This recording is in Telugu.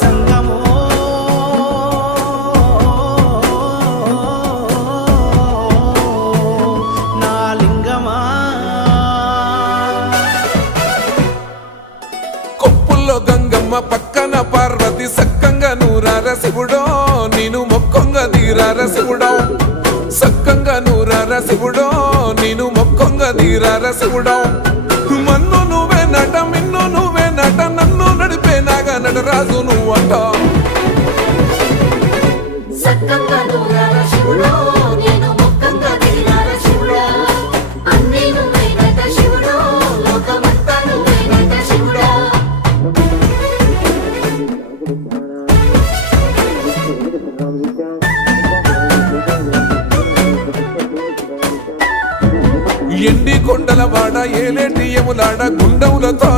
జంగమో నా లింగమా కొప్పుల్లో గంగమ్మ పక్కన పార్వతి సక్కంగా నూరార శివుడో నేను మొక్కంగా తీరార శివుడో సక్కంగా నూరార శివుడో నేను మొక్కంగా తీరార శివుడో మన్ను నువ్వే నట మిన్ను నువ్వే నట నన్ను నడిపే నాగా నటరాజు నువ్వంట ఎండి కొండల వాడ ఏలేటి యములాడ గుండములతో